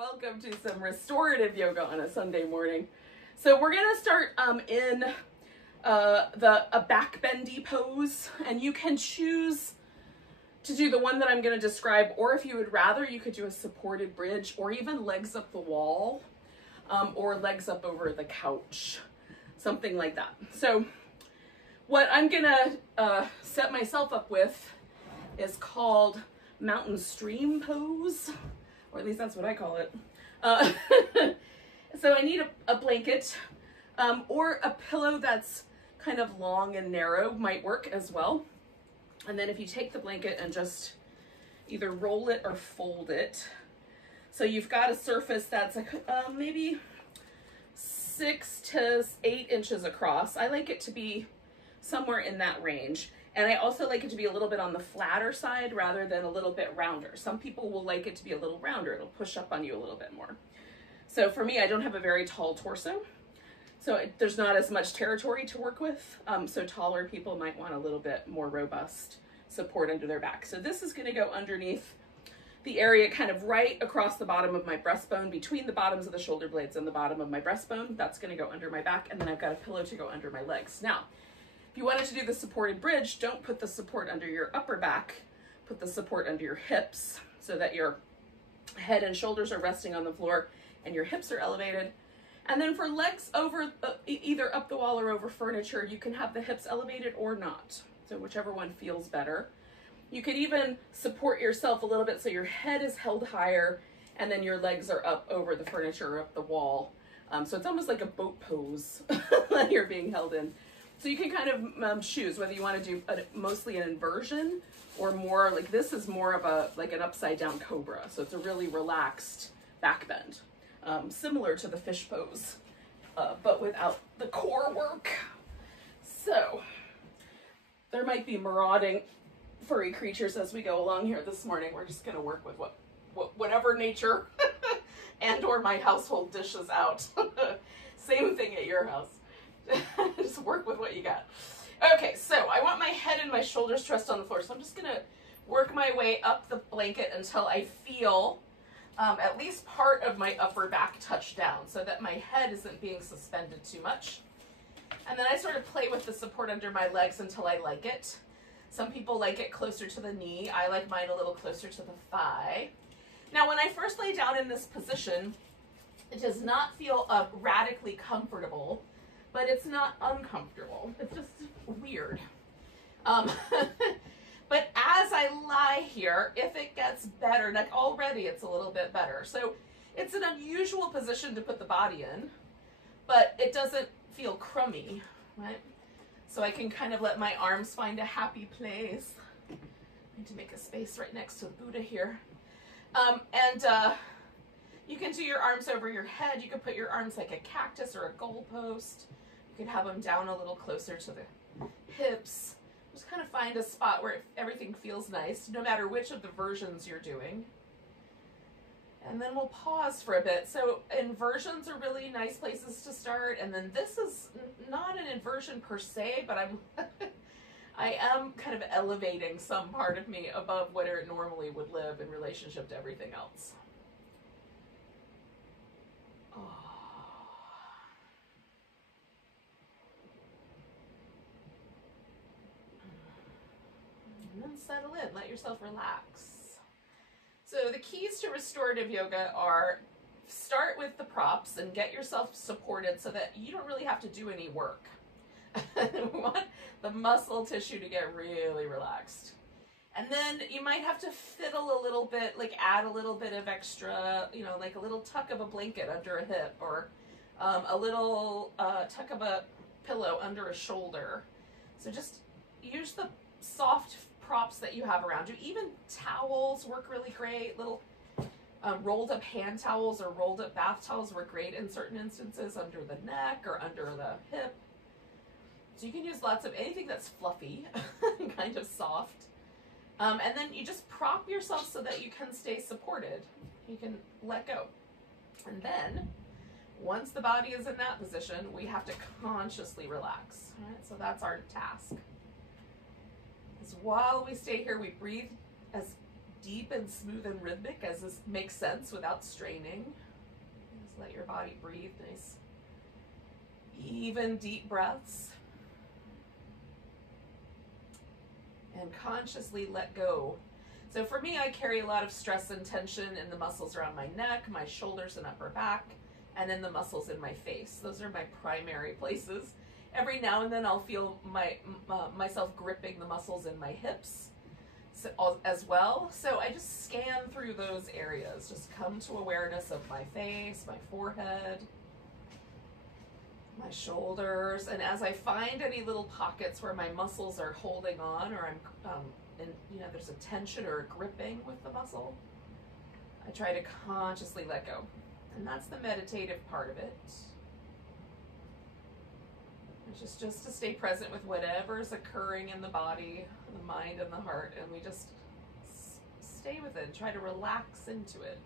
Welcome to some restorative yoga on a Sunday morning. So we're gonna start in a back bendy pose, and you can choose to do the one that I'm gonna describe, or if you would rather, you could do a supported bridge, or even legs up the wall, or legs up over the couch, something like that. So what I'm gonna set myself up with is called mountain stream pose, or at least that's what I call it. So I need a blanket or a pillow that's kind of long and narrow might work as well. And then if you take the blanket and just either roll it or fold it, so you've got a surface that's maybe 6 to 8 inches across. I like it to be somewhere in that range. And I also like it to be a little bit on the flatter side rather than a little bit rounder. Some people will like it to be a little rounder. It'll push up on you a little bit more. So for me, I don't have a very tall torso, so there's not as much territory to work with. So taller people might want a little bit more robust support under their back. So this is gonna go underneath the area kind of right across the bottom of my breastbone, between the bottoms of the shoulder blades and the bottom of my breastbone. That's gonna go under my back, and then I've got a pillow to go under my legs. Now, if you wanted to do the supported bridge, don't put the support under your upper back, put the support under your hips so that your head and shoulders are resting on the floor and your hips are elevated. And then for legs over, either up the wall or over furniture, you can have the hips elevated or not. So whichever one feels better. You could even support yourself a little bit so your head is held higher and then your legs are up over the furniture or up the wall. So it's almost like a boat pose that you're being held in. So you can kind of choose whether you want to do mostly an inversion or more like this is more of like an upside down cobra. So it's a really relaxed back bend, similar to the fish pose, but without the core work. So there might be marauding furry creatures as we go along here this morning. We're just going to work with whatever nature and or my household dishes out. Same thing at your house. Just work with what you got. Okay, so I want my head and my shoulders rest on the floor. So I'm just gonna work my way up the blanket until I feel at least part of my upper back touch down so that my head isn't being suspended too much. And then I sort of play with the support under my legs until I like it. Some people like it closer to the knee. I like mine a little closer to the thigh. Now, when I first lay down in this position, it does not feel radically comfortable, but it's not uncomfortable. It's just weird. But as I lie here, if it gets better, like already it's a little bit better. So it's an unusual position to put the body in, but it doesn't feel crummy, right? So I can kind of let my arms find a happy place. I need to make a space right next to the Buddha here. You can do your arms over your head. You can put your arms like a cactus or a goalpost. You can have them down a little closer to the hips. Just kind of find a spot where everything feels nice, no matter which of the versions you're doing. And then we'll pause for a bit. So inversions are really nice places to start. And then this is not an inversion per se, but I am kind of elevating some part of me above where it normally would live in relationship to everything else. And then settle in, let yourself relax. So the keys to restorative yoga are start with the props and get yourself supported so that you don't really have to do any work. We want the muscle tissue to get really relaxed. And then you might have to fiddle a little bit, like add a little bit of extra, you know, like a little tuck of a blanket under a hip, or a little tuck of a pillow under a shoulder. So just use the soft props that you have around you. Even towels work really great. Little rolled up hand towels or rolled up bath towels work great in certain instances under the neck or under the hip. So you can use lots of anything that's fluffy, kind of soft. And then you just prop yourself so that you can stay supported. You can let go. And then once the body is in that position, we have to consciously relax. Right? So that's our task. While we stay here, we breathe as deep and smooth and rhythmic as this makes sense without straining. Just let your body breathe. Nice, even deep breaths. And consciously let go. So for me, I carry a lot of stress and tension in the muscles around my neck, my shoulders and upper back, and in the muscles in my face. Those are my primary places. Every now and then I'll feel myself gripping the muscles in my hips as well. So I just scan through those areas, just come to awareness of my face, my forehead, my shoulders, and as I find any little pockets where my muscles are holding on, or there's a tension or a gripping with the muscle, I try to consciously let go. And that's the meditative part of it. It's just to stay present with whatever's occurring in the body, the mind, and the heart, and we just stay with it, try to relax into it.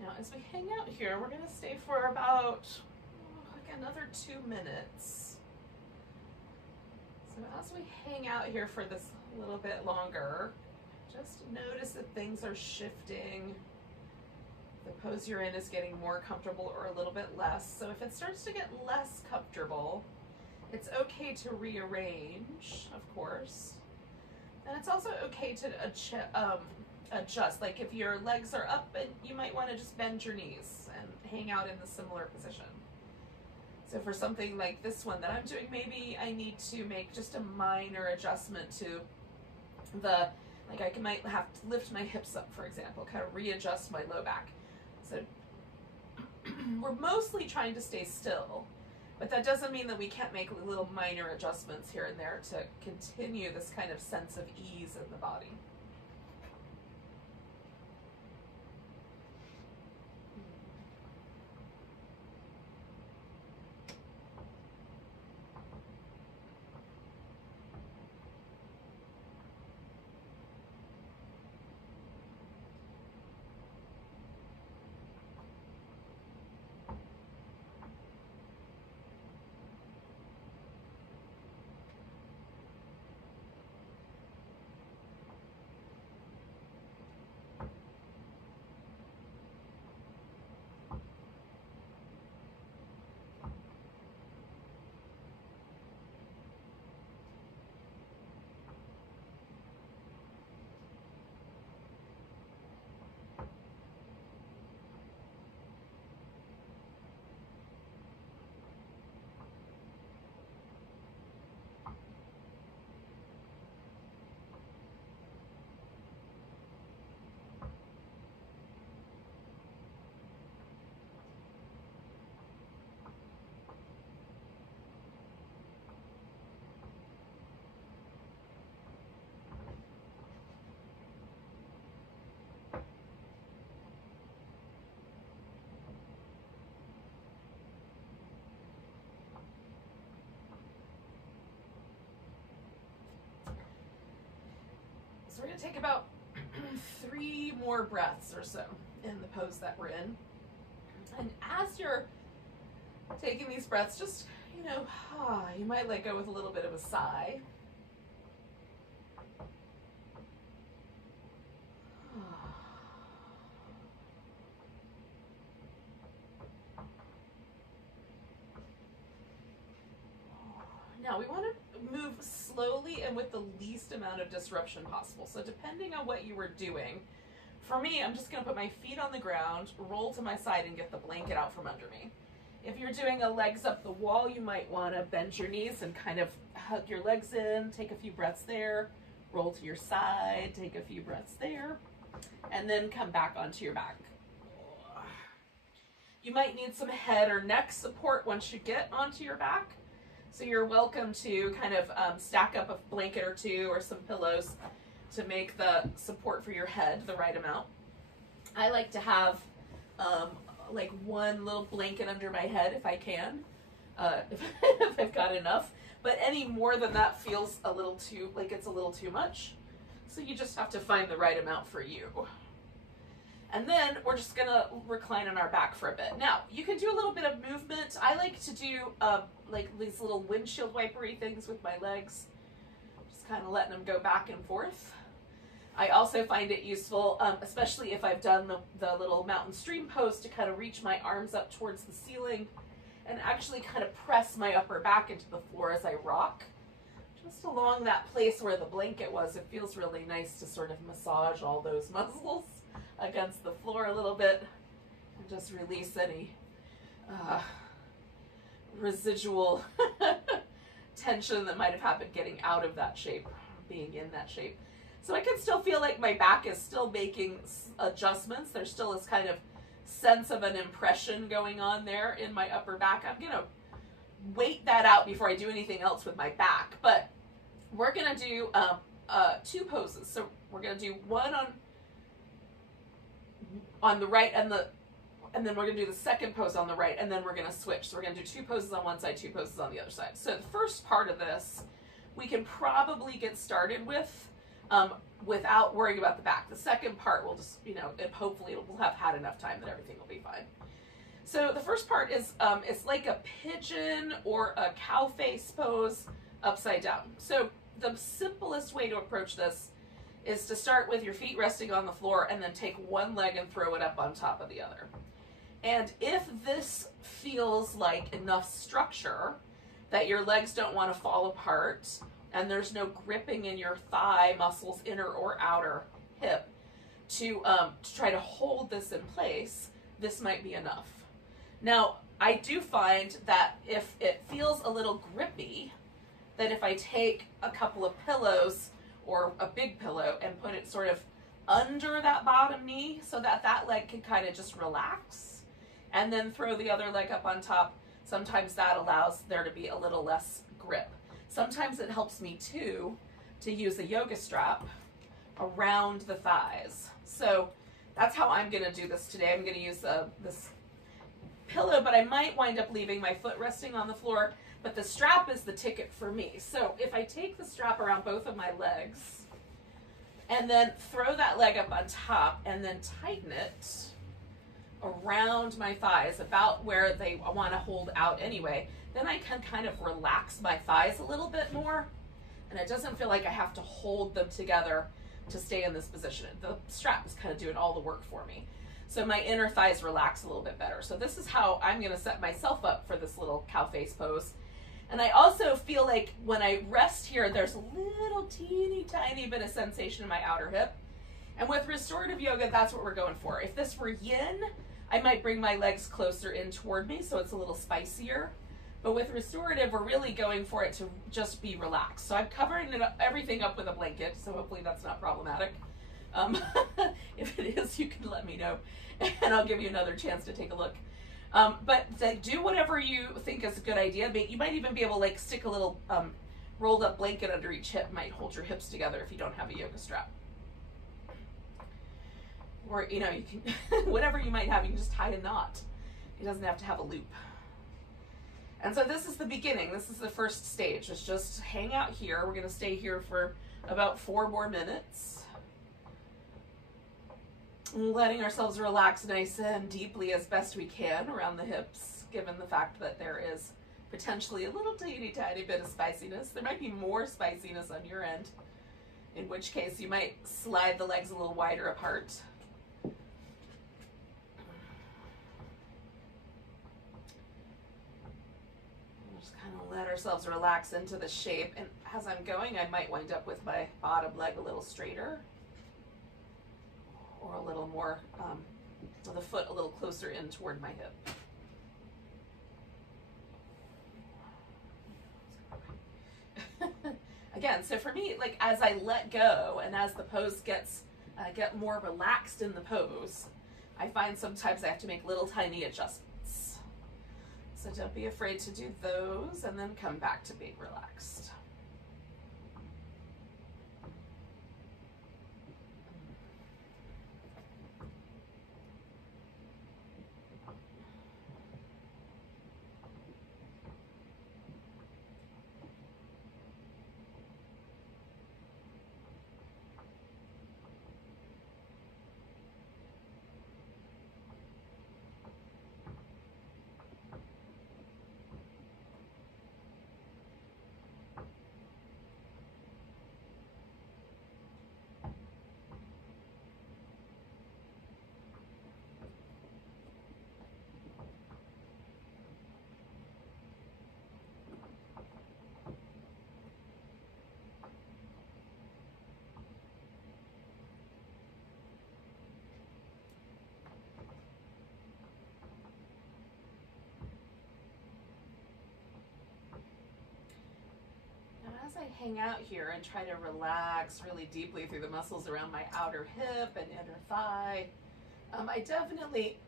Now, as we hang out here, we're going to stay for about another 2 minutes. So as we hang out here for this little bit longer, just notice that things are shifting. The pose you're in is getting more comfortable or a little bit less. So if it starts to get less comfortable, it's okay to rearrange, of course. And it's also okay to adjust. Like if your legs are up, and you might want to just bend your knees and hang out in the similar position. So for something like this one that I'm doing, maybe I need to make just a minor adjustment to I might have to lift my hips up, for example, kind of readjust my low back. So we're mostly trying to stay still, but that doesn't mean that we can't make little minor adjustments here and there to continue this kind of sense of ease in the body. So we're going to take about 3 more breaths or so in the pose that we're in. And as you're Taking these breaths, just, you know, you might let go with a little bit of a sigh. Now we want to move slowly and with the least amount of disruption possible. So depending on what you were doing, for me, I'm just going to put my feet on the ground, roll to my side, and get the blanket out from under me. If you're doing a legs up the wall, you might want to bend your knees and kind of hug your legs in, take a few breaths there, roll to your side, take a few breaths there, and then come back onto your back. You might need some head or neck support once you get onto your back. So you're welcome to kind of stack up a blanket or two or some pillows to make the support for your head the right amount. I like to have like one little blanket under my head if I can, if I've got enough. But any more than that feels a little too, like it's a little too much. So you just have to find the right amount for you. And then we're just gonna recline on our back for a bit. Now, you can do a little bit of movement. I like to do like these little windshield wipery things with my legs. Just kind of letting them go back and forth. I also find it useful, especially if I've done the little mountain stream pose, to kind of reach my arms up towards the ceiling and actually kind of press my upper back into the floor as I rock. Just along that place where the blanket was, it feels really nice to sort of massage all those muscles against the floor a little bit and just release any residual tension that might have happened getting out of that shape, being in that shape. So I can still feel like my back is still making adjustments. There's still this kind of sense of an impression going on there in my upper back. I'm gonna wait that out before I do anything else with my back, but we're gonna do two poses. So we're gonna do one on the right and then we're gonna do the second pose on the right, and then we're gonna switch. So we're gonna do two poses on one side, two poses on the other side. So the first part of this, we can probably get started with without worrying about the back. The second part will just, you know, hopefully we'll have had enough time that everything will be fine. So the first part is, it's like a pigeon or a cow face pose upside down. So the simplest way to approach this is to start with your feet resting on the floor and then take one leg and throw it up on top of the other. And if this feels like enough structure that your legs don't want to fall apart and there's no gripping in your thigh muscles, inner or outer hip, to try to hold this in place, this might be enough. Now, I do find that if it feels a little grippy, that if I take a couple of pillows or a big pillow and put it sort of under that bottom knee so that that leg can kind of just relax, and then throw the other leg up on top, sometimes that allows there to be a little less grip. Sometimes it helps me too to use a yoga strap around the thighs. So that's how I'm gonna do this today. I'm gonna use this pillow, but I might wind up leaving my foot resting on the floor, but the strap is the ticket for me. So if I take the strap around both of my legs and then throw that leg up on top and then tighten it around my thighs about where they want to hold out anyway, then I can kind of relax my thighs a little bit more, and it doesn't feel like I have to hold them together to stay in this position. The strap is kind of doing all the work for me. So my inner thighs relax a little bit better. So this is how I'm going to set myself up for this little cow face pose. And I also feel like when I rest here, there's a little teeny tiny bit of sensation in my outer hip. And with restorative yoga, that's what we're going for. If this were yin, I might bring my legs closer in toward me so it's a little spicier. But with restorative, we're really going for it to just be relaxed. So I'm covering everything up with a blanket, so hopefully that's not problematic. If it is, you can let me know, and I'll give you another chance to take a look. But do whatever you think is a good idea. You might even be able to like stick a little rolled up blanket under each hip. Might hold your hips together if you don't have a yoga strap. Or, you know, you can, whatever you might have, you can just tie a knot. It doesn't have to have a loop. And so this is the beginning. This is the first stage. It's just hang out here. We're going to stay here for about 4 more minutes. Letting ourselves relax nice and deeply as best we can around the hips. given the fact that there is potentially a little teeny tiny bit of spiciness. There might be more spiciness on your end, in which case you might slide the legs a little wider apart. Just kind of let ourselves relax into the shape, and as I'm going, I might wind up with my bottom leg a little straighter, or a little more, the foot a little closer in toward my hip. Again, so for me, like as I let go and as the pose gets, get more relaxed in the pose, I find sometimes I have to make little tiny adjustments. So don't be afraid to do those and then come back to being relaxed. As I hang out here and try to relax really deeply through the muscles around my outer hip and inner thigh, I definitely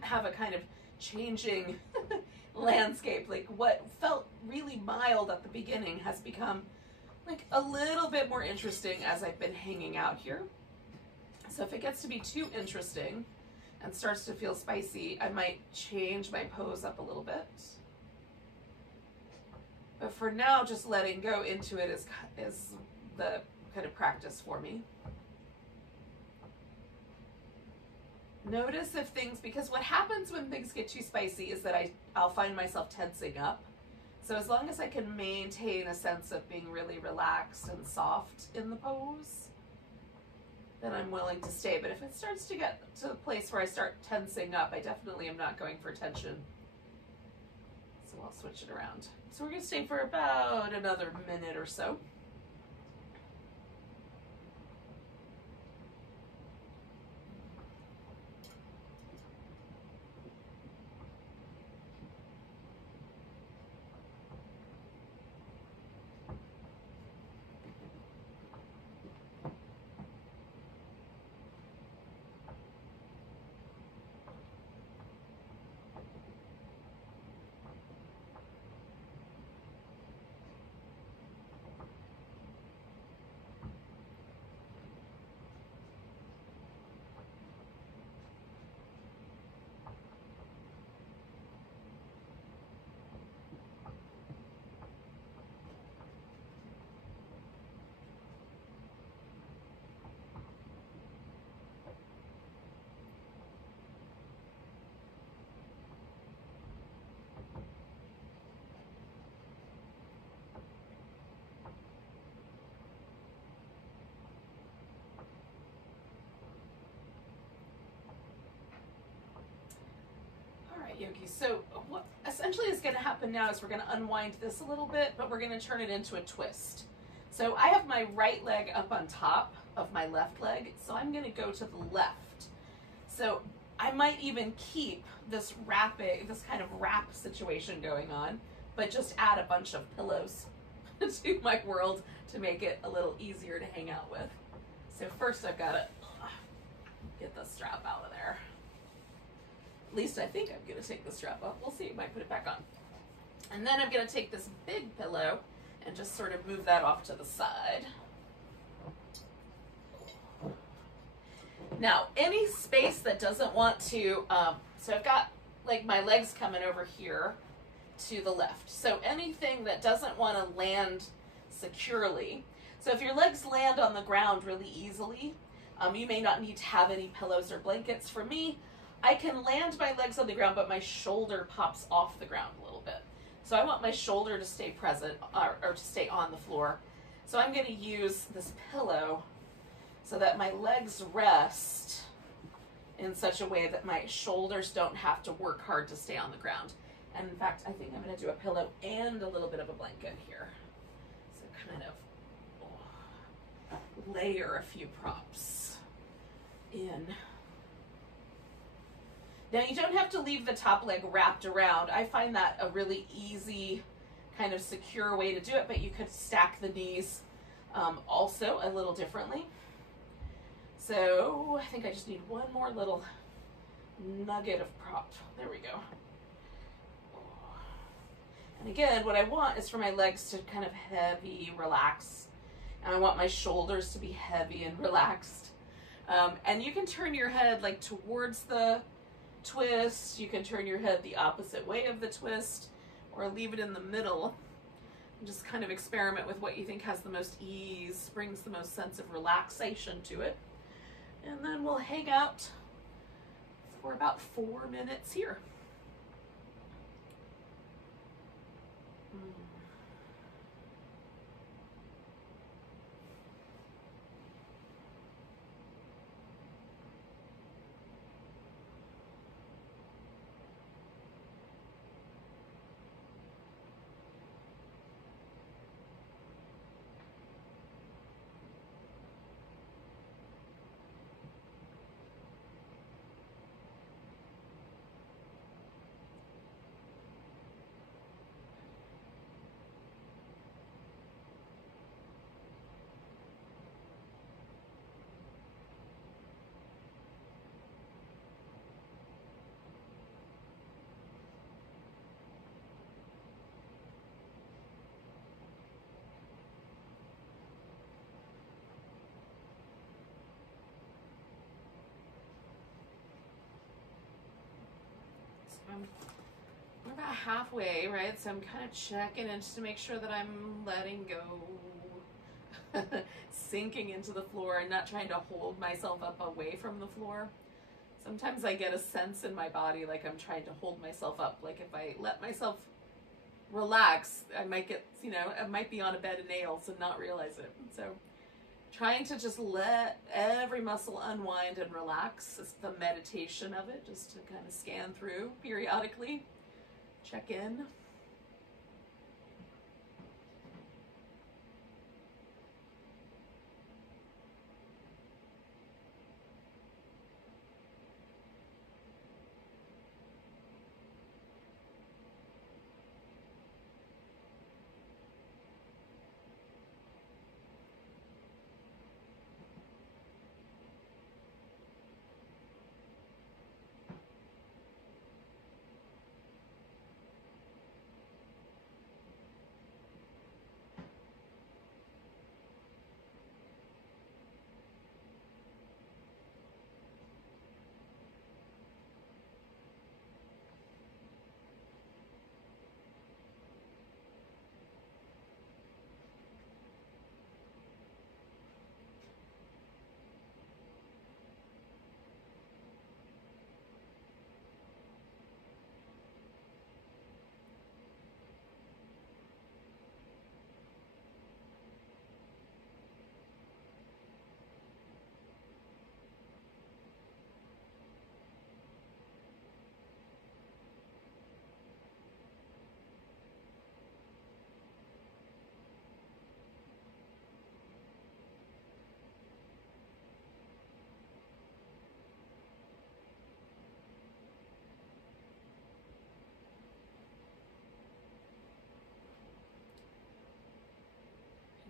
have a kind of changing landscape. Like what felt really mild at the beginning has become like a little bit more interesting as I've been hanging out here. So if it gets to be too interesting and starts to feel spicy, I might change my pose up a little bit. But for now, just letting go into it is the kind of practice for me. Notice if things, because what happens when things get too spicy is that I'll find myself tensing up. So as long as I can maintain a sense of being really relaxed and soft in the pose, then I'm willing to stay. But if it starts to get to the place where I start tensing up, I definitely am not going for tension. So I'll switch it around. So we're going to stay for about another minute or so. Yogi. So what essentially is going to happen now is we're going to unwind this a little bit, but we're going to turn it into a twist. So I have my right leg up on top of my left leg, so I'm going to go to the left. So I might even keep this kind of wrap situation going on, but just add a bunch of pillows to my world to make it a little easier to hang out with. So first I've got to get the strap out of there. At least I think I'm going to take the strap off. We'll see, I might put it back on. And then I'm going to take this big pillow and just sort of move that off to the side. Now, any space that doesn't want to, so I've got like my legs coming over here to the left. So anything that doesn't want to land securely. So if your legs land on the ground really easily, you may not need to have any pillows or blankets. For me, I can land my legs on the ground, but my shoulder pops off the ground a little bit. So I want my shoulder to stay present, or to stay on the floor. So I'm going to use this pillow so that my legs rest in such a way that my shoulders don't have to work hard to stay on the ground. And in fact, I think I'm going to do a pillow and a little bit of a blanket here. So kind of layer a few props in. Now you don't have to leave the top leg wrapped around. I find that a really easy, kind of secure way to do it, but you could stack the knees also a little differently. So I think I just need one more little nugget of prop. There we go. And again, what I want is for my legs to kind of heavy, relax. And I want my shoulders to be heavy and relaxed. And you can turn your head like towards the twist. You can turn your head the opposite way of the twist, or leave it in the middle. And just kind of experiment with what you think has the most ease, brings the most sense of relaxation to it. And then we'll hang out for about 4 minutes here. We're about halfway, right? So I'm kind of checking in just to make sure that I'm letting go, sinking into the floor and not trying to hold myself up away from the floor. Sometimes I get a sense in my body like I'm trying to hold myself up. Like if I let myself relax, I might get, I might be on a bed of nails and not realize it. So trying to just let every muscle unwind and relax is the meditation of it, just to kind of scan through periodically, check in.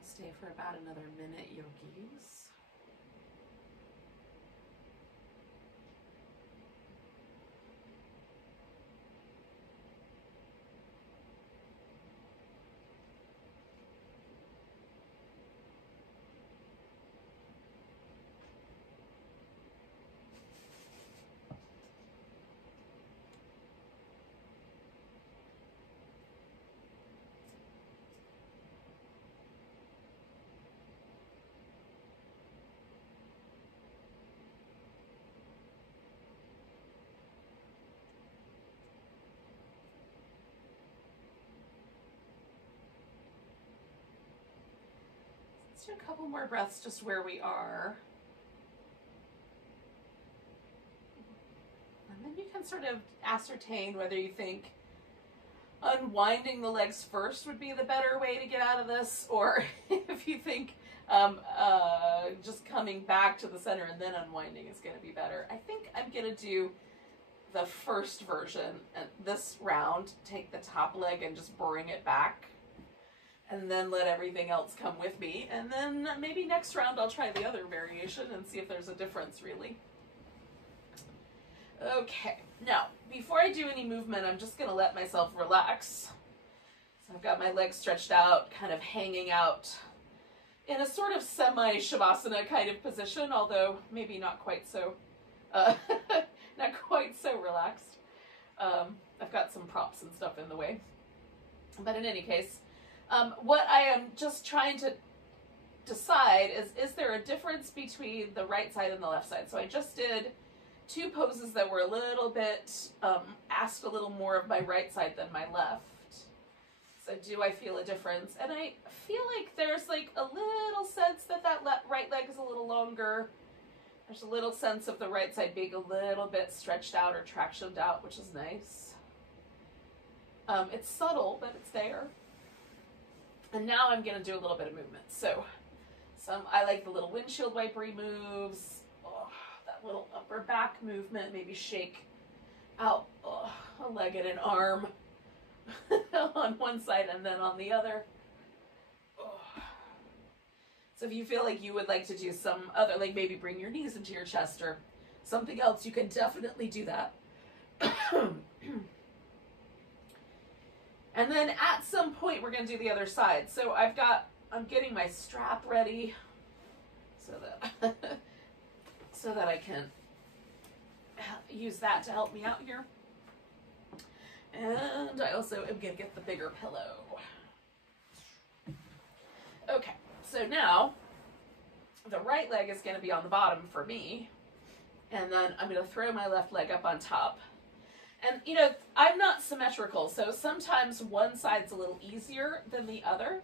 Stay for about another minute, yogis. Let's do a couple more breaths just where we are. And then you can sort of ascertain whether you think unwinding the legs first would be the better way to get out of this, or if you think just coming back to the center and then unwinding is going to be better. I think I'm going to do the first version and this round, take the top leg and just bring it back, and then let everything else come with me. And then maybe next round I'll try the other variation and see if there's a difference really. Okay, now before I do any movement, I'm just going to let myself relax. So I've got my legs stretched out, kind of hanging out in a sort of semi-shavasana kind of position, although maybe not quite so not quite so relaxed. I've got some props and stuff in the way. But in any case, what I am just trying to decide is there a difference between the right side and the left side? So I just did two poses that were a little bit, asked a little more of my right side than my left. So do I feel a difference? And I feel like there's like a little sense that right leg is a little longer. There's a little sense of the right side being a little bit stretched out or tractioned out, which is nice. It's subtle, but it's there. And now I'm going to do a little bit of movement. So I like the little windshield wipery moves. Oh, that little upper back movement. Maybe shake out a leg and an arm on one side and then on the other. So if you feel like you would like to do some other, like maybe bring your knees into your chest or something else, you can definitely do that. And then at some point we're going to do the other side. So I'm getting my strap ready so that I can use that to help me out here. And I also am going to get the bigger pillow. Okay, so now the right leg is going to be on the bottom for me. And then I'm going to throw my left leg up on top. And, you know, I'm not symmetrical, so sometimes one side's a little easier than the other.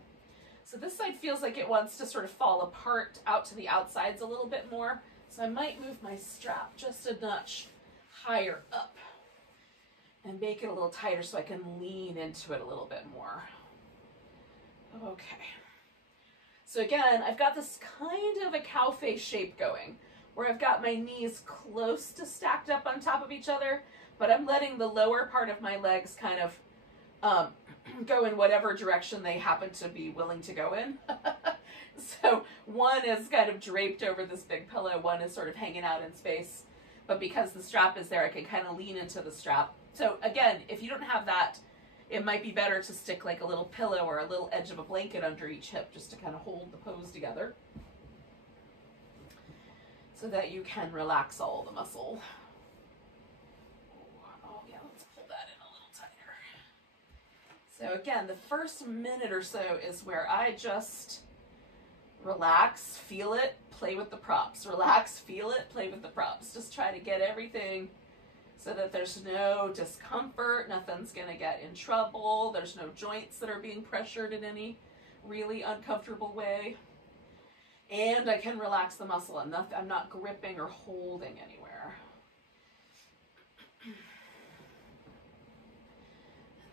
So this side feels like it wants to sort of fall apart out to the outsides a little bit more. So I might move my strap just a notch higher up and make it a little tighter so I can lean into it a little bit more. Okay. So again, I've got this kind of a cow face shape going, where I've got my knees close to stacked up on top of each other, but I'm letting the lower part of my legs kind of go in whatever direction they happen to be willing to go in. So one is kind of draped over this big pillow, one is sort of hanging out in space, but because the strap is there, I can kind of lean into the strap. So again, if you don't have that, it might be better to stick like a little pillow or a little edge of a blanket under each hip just to kind of hold the pose together so that you can relax all the muscle. Oh yeah, let's pull that in a little tighter. So again, the first minute or so is where I just relax, feel it, play with the props. Relax, feel it, play with the props. Just try to get everything so that there's no discomfort, nothing's going to get in trouble, there's no joints that are being pressured in any really uncomfortable way. And I can relax the muscle, and I'm not gripping or holding anywhere.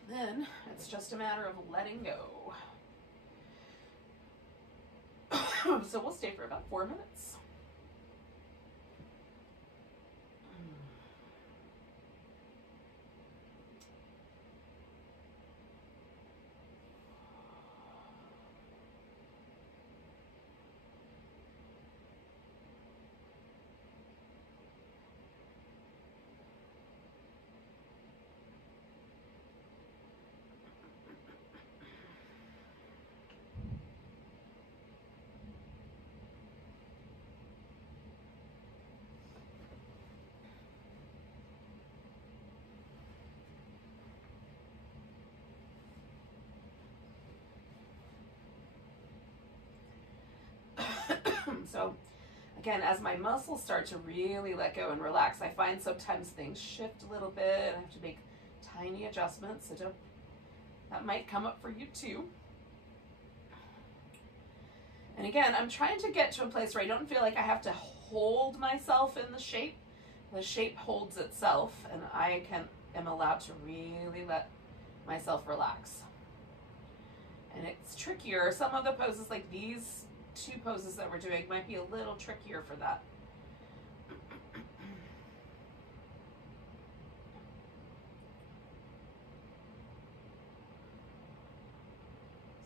And then it's just a matter of letting go. So we'll stay for about 4 minutes. So again, as my muscles start to really let go and relax, I find sometimes things shift a little bit. I have to make tiny adjustments. That might come up for you too. And again, I'm trying to get to a place where I don't feel like I have to hold myself in the shape. The shape holds itself, and I am allowed to really let myself relax. And it's trickier. Some of the poses, like these two poses that we're doing, might be a little trickier for that.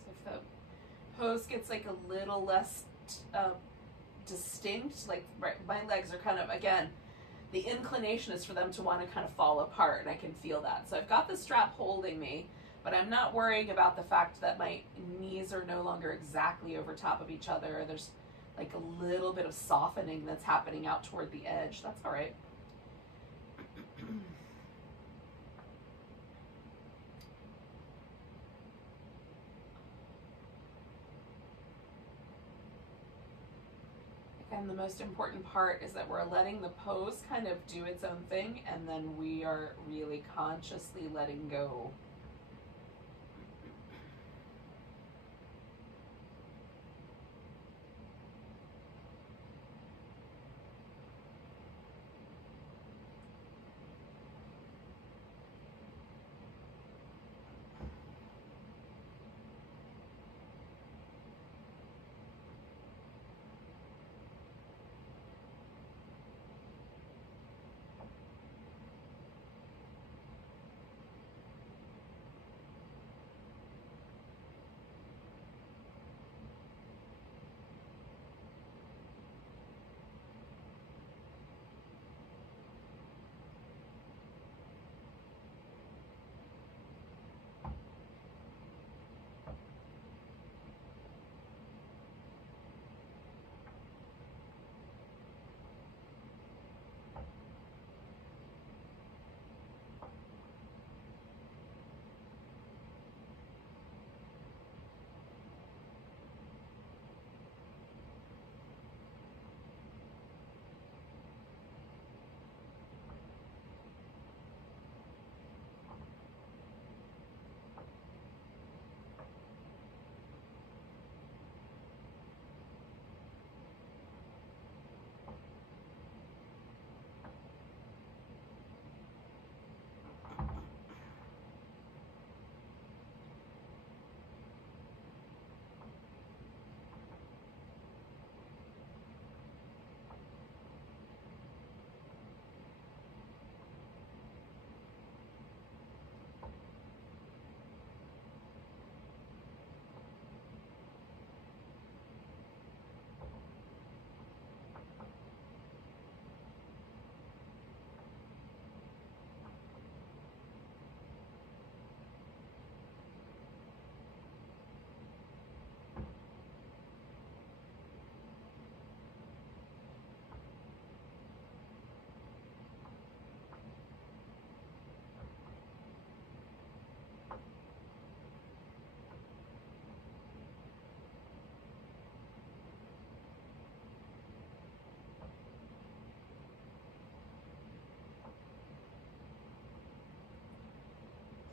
So if the pose gets like a little less distinct, like my legs are kind of, again, the inclination is for them to want to kind of fall apart, and I can feel that. So I've got the strap holding me, but I'm not worrying about the fact that my knees are no longer exactly over top of each other. There's like a little bit of softening that's happening out toward the edge. That's all right. And the most important part is that we're letting the pose kind of do its own thing, and then we are really consciously letting go.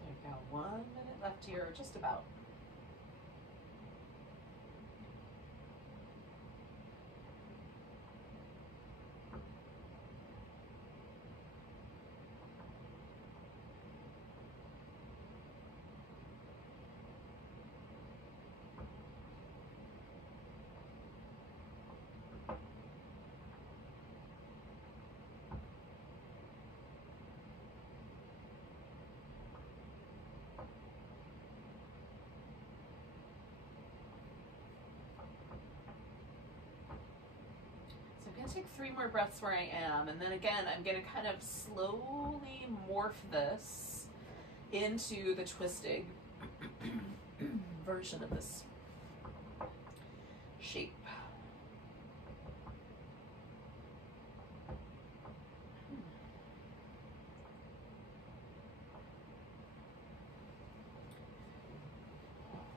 There we go. 1 minute left here, just about. Take 3 more breaths where I am, and then again I'm going to kind of slowly morph this into the twisting version of this shape.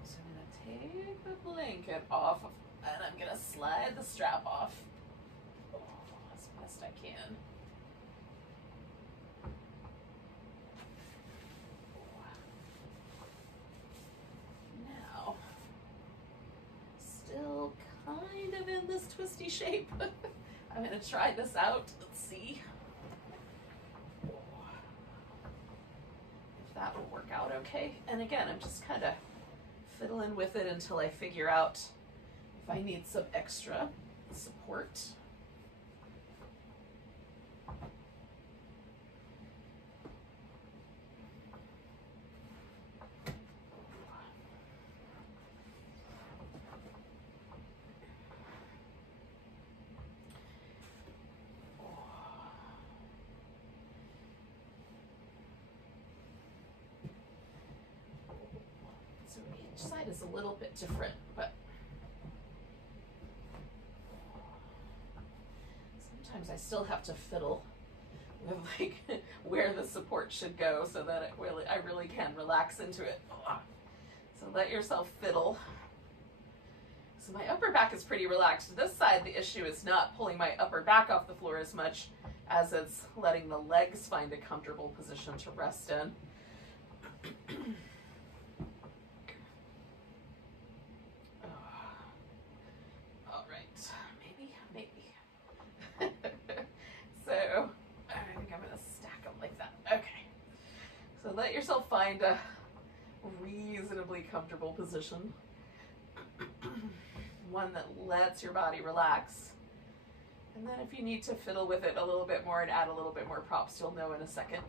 So I'm going to take the blanket off and I'm going to slide the strap off as best I can. Now, still kind this twisty shape. I'm gonna try this out. Let's see if that will work out okay. And again, I'm just kind of fiddling with it until I figure out if I need some extra support. So each side is a little bit different, but sometimes I still have to fiddle with like where the support should go so that I really can relax into it. So let yourself fiddle. So my upper back is pretty relaxed. This side, the issue is not pulling my upper back off the floor as much as it's letting the legs find a comfortable position to rest in. All right, maybe. So I think I'm gonna stack them like that. Okay. So let yourself find a reasonably comfortable position. One that lets your body relax. And then if you need to fiddle with it a little bit more and add a little bit more props, you'll know in a second.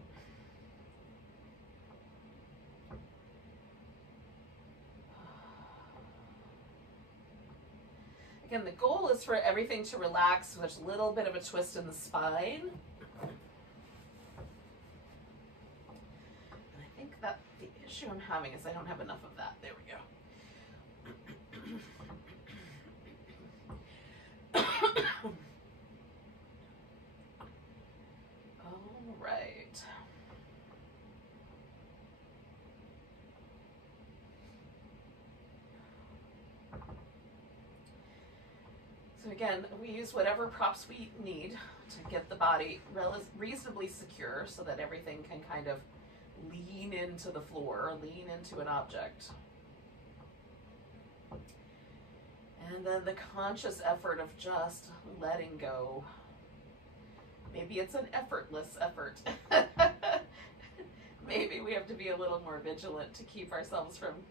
Again, the goal is for everything to relax, so there's a little bit of a twist in the spine. And I think that the issue I'm having is I don't have enough of that. There we go. All right. So again, we use whatever props we need to get the body reasonably secure so that everything can kind of lean into the floor, lean into an object. And then the conscious effort of just letting go. Maybe it's an effortless effort. Maybe we have to be a little more vigilant to keep ourselves from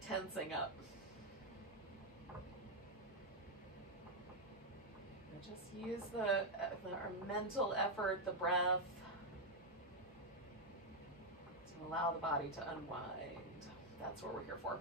tensing up. Just use our mental effort, the breath, to allow the body to unwind. That's what we're here for.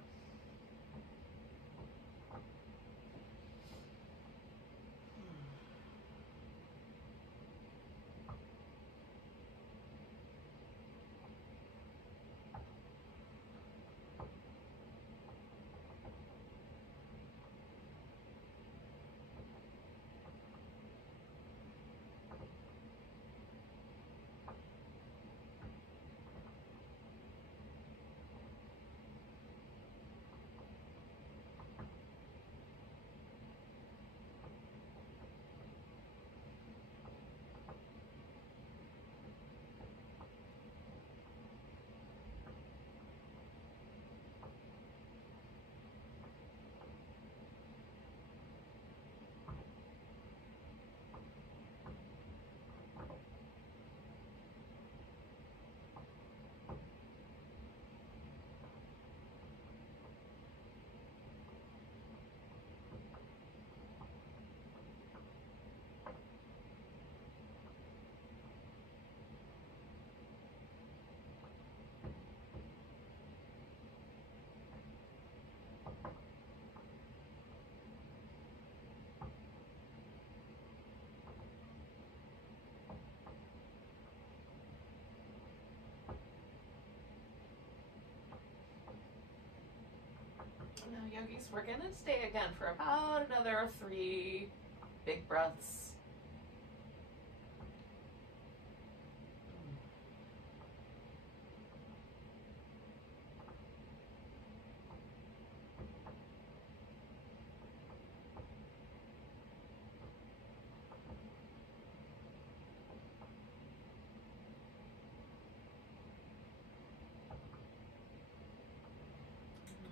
Now, yogis, we're going to stay again for about another 3 big breaths.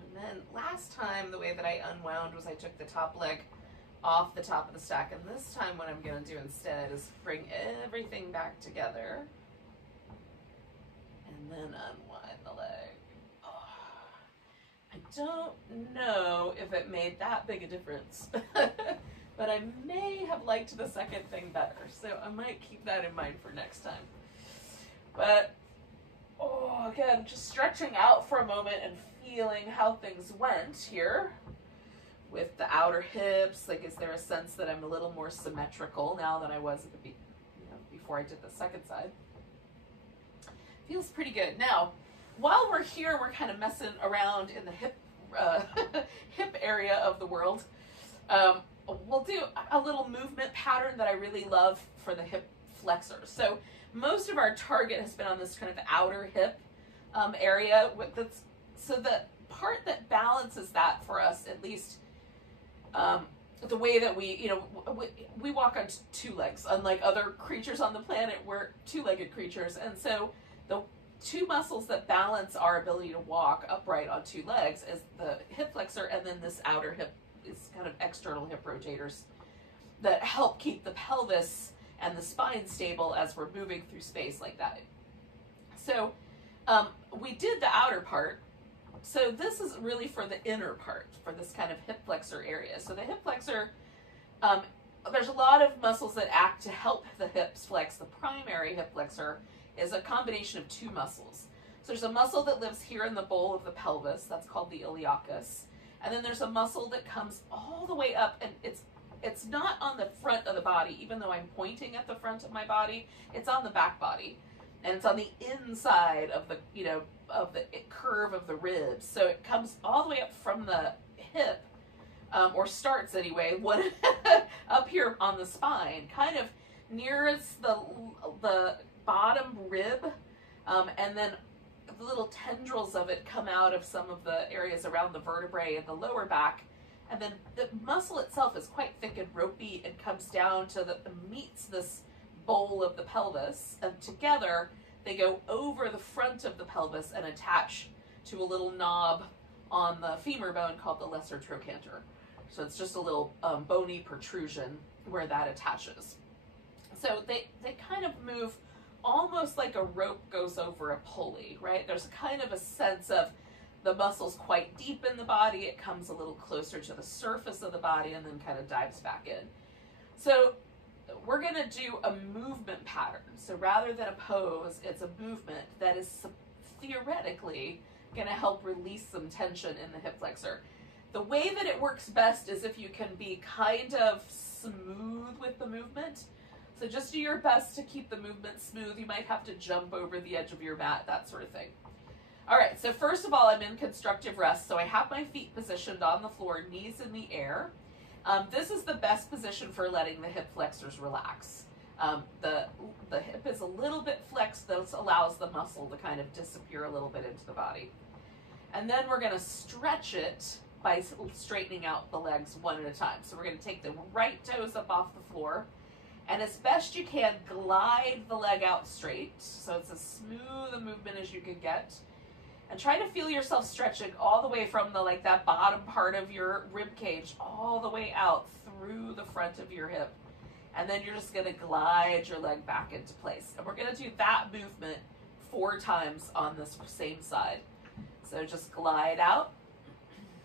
And then last time, the way that I unwound was I took the top leg off the top of the stack. And this time what I'm going to do instead is bring everything back together and then unwind the leg. Oh, I don't know if it made that big a difference, but I may have liked the second thing better. So I might keep that in mind for next time. But, oh, again, just stretching out for a moment and feeling how things went here with the outer hips. Like, is there a sense that I'm a little more symmetrical now than I was at the before I did the second side? Feels pretty good. Now, while we're here, we're kind of messing around in the hip hip area of the world. We'll do a little movement pattern that I really love for the hip flexors. So most of our target has been on this kind of outer hip area. So the part that balances that for us, at least the way that we walk on two legs. Unlike other creatures on the planet, we're two-legged creatures. And so the two muscles that balance our ability to walk upright on two legs is the hip flexor, and then this outer hip is kind of external hip rotators that help keep the pelvis and the spine stable as we're moving through space like that. So we did the outer part. So this is really for the inner part, for this kind of hip flexor area. So the hip flexor, there's a lot of muscles that act to help the hips flex. The primary hip flexor is a combination of two muscles. So there's a muscle that lives here in the bowl of the pelvis, that's called the iliacus. And then there's a muscle that comes all the way up, and it's not on the front of the body, even though I'm pointing at the front of my body, it's on the back body. And it's on the inside of the, of the curve of the ribs. So it comes all the way up from the hip, or starts anyway, up here on the spine, kind of nearest the bottom rib, and then the little tendrils of it come out of some of the areas around the vertebrae and the lower back. And then the muscle itself is quite thick and ropey and comes down to meets this bowl of the pelvis, and together they go over the front of the pelvis and attach to a little knob on the femur bone called the lesser trochanter. So it's just a little bony protrusion where that attaches. So they kind of move almost like a rope goes over a pulley, right? There's kind of a sense of the muscle's quite deep in the body, it comes a little closer to the surface of the body and then kind of dives back in. So we're going to do a movement pattern. So rather than a pose, it's a movement that is theoretically going to help release some tension in the hip flexor. The way that it works best is if you can be kind of smooth with the movement. So just do your best to keep the movement smooth. You might have to jump over the edge of your mat, that sort of thing. All right, so first of all, I'm in constructive rest. So I have my feet positioned on the floor, knees in the air. This is the best position for letting the hip flexors relax. The hip is a little bit flexed, that allows the muscle to kind of disappear a little bit into the body. And then we're going to stretch it by straightening out the legs one at a time. So we're going to take the right toes up off the floor, and as best you can, glide the leg out straight. So it's as smooth a movement as you can get. And try to feel yourself stretching all the way from that bottom part of your rib cage all the way out through the front of your hip. And then you're just going to glide your leg back into place. And we're going to do that movement 4 times on this same side. So just glide out,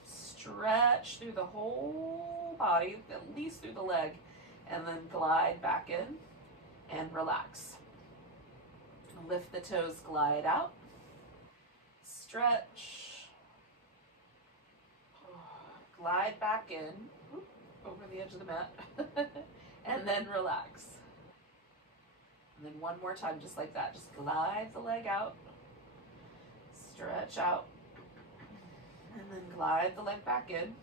stretch through the whole body, at least through the leg, and then glide back in and relax. Lift the toes, glide out. Stretch, glide back in, over the edge of the mat, and then relax. And then one more time, just like that. Just glide the leg out, stretch out, and then glide the leg back in,